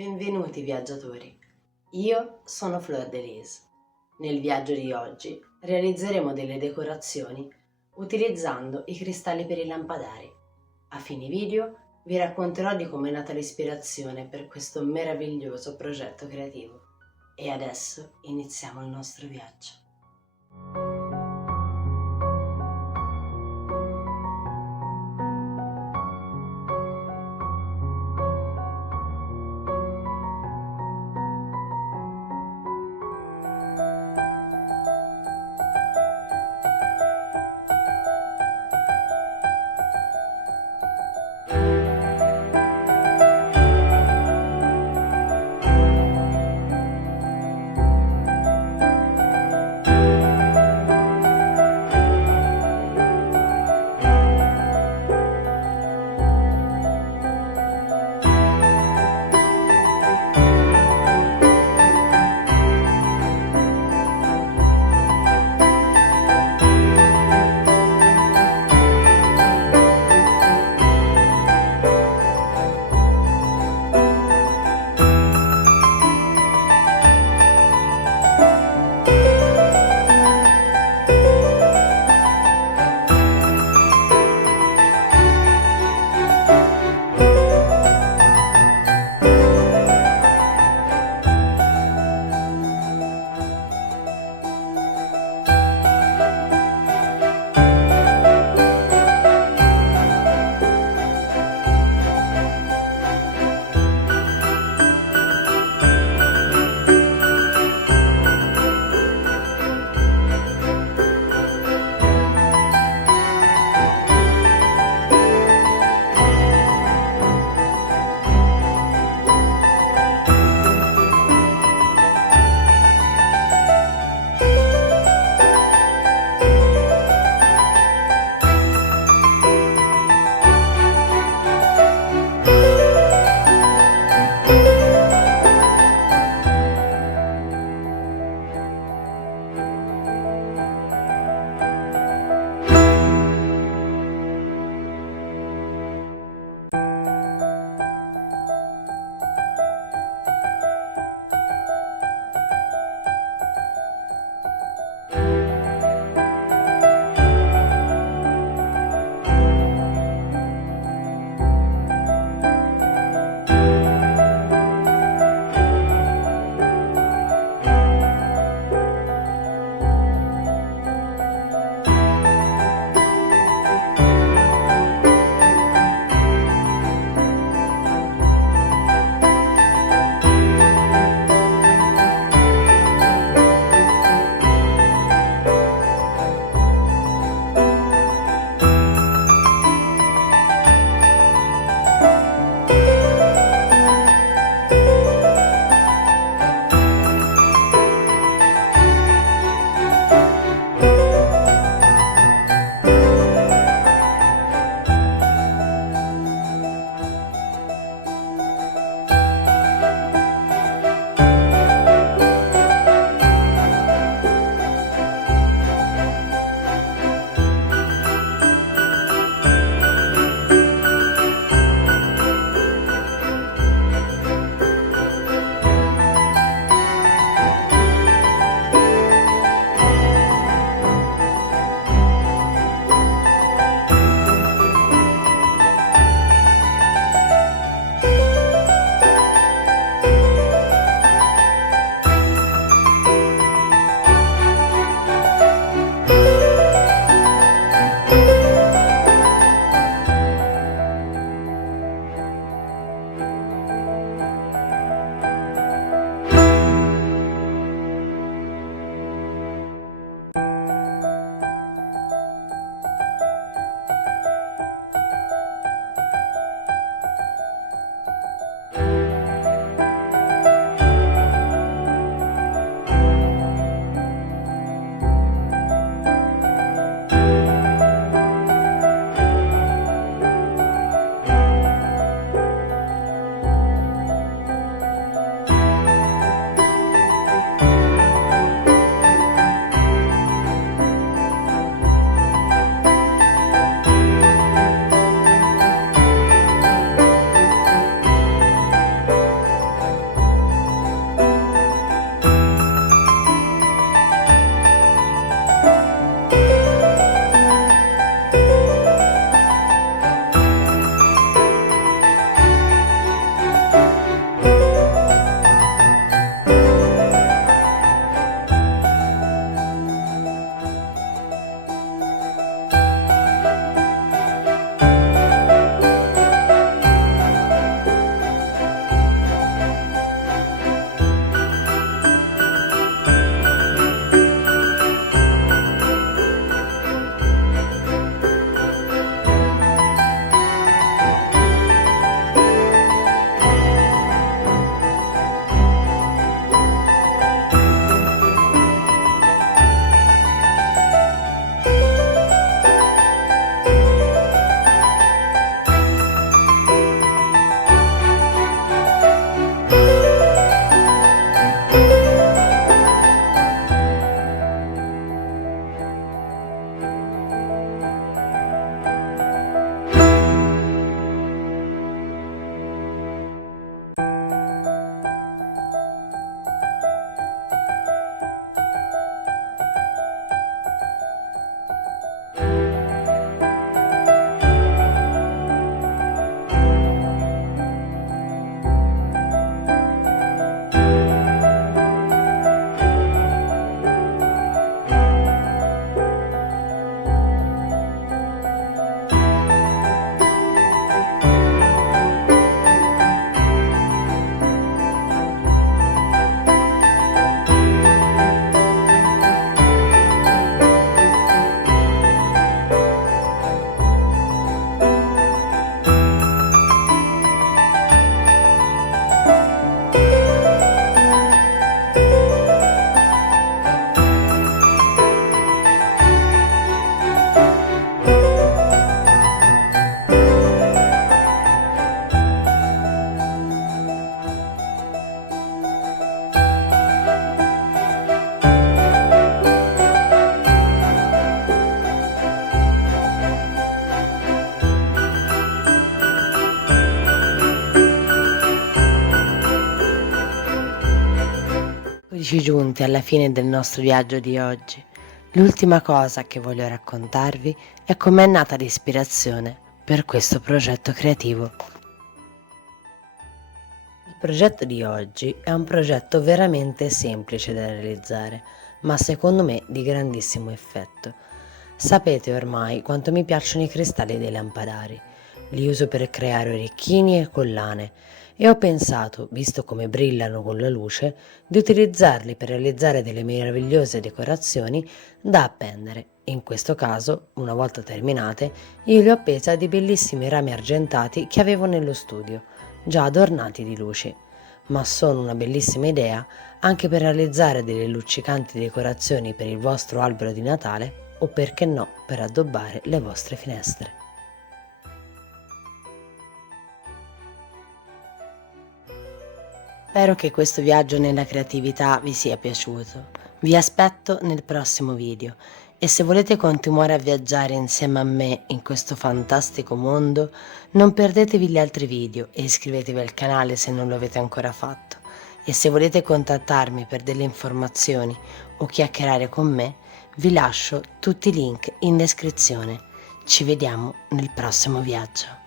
Benvenuti viaggiatori, io sono Fleur de Lis. Nel viaggio di oggi realizzeremo delle decorazioni utilizzando i cristalli per i lampadari. A fine video vi racconterò di come è nata l'ispirazione per questo meraviglioso progetto creativo. E adesso iniziamo il nostro viaggio. Eccoci giunti alla fine del nostro viaggio di oggi. L'ultima cosa che voglio raccontarvi è com'è nata l'ispirazione per questo progetto creativo. Il progetto di oggi è un progetto veramente semplice da realizzare, ma secondo me di grandissimo effetto. Sapete ormai quanto mi piacciono i cristalli dei lampadari. Li uso per creare orecchini e collane e ho pensato, visto come brillano con la luce, di utilizzarli per realizzare delle meravigliose decorazioni da appendere. In questo caso, una volta terminate, io li ho appesi a dei bellissimi rami argentati che avevo nello studio, già adornati di luci. Ma sono una bellissima idea anche per realizzare delle luccicanti decorazioni per il vostro albero di Natale o perché no per addobbare le vostre finestre. Spero che questo viaggio nella creatività vi sia piaciuto. Vi aspetto nel prossimo video e se volete continuare a viaggiare insieme a me in questo fantastico mondo, non perdetevi gli altri video e iscrivetevi al canale se non lo avete ancora fatto. E se volete contattarmi per delle informazioni o chiacchierare con me, vi lascio tutti i link in descrizione. Ci vediamo nel prossimo viaggio.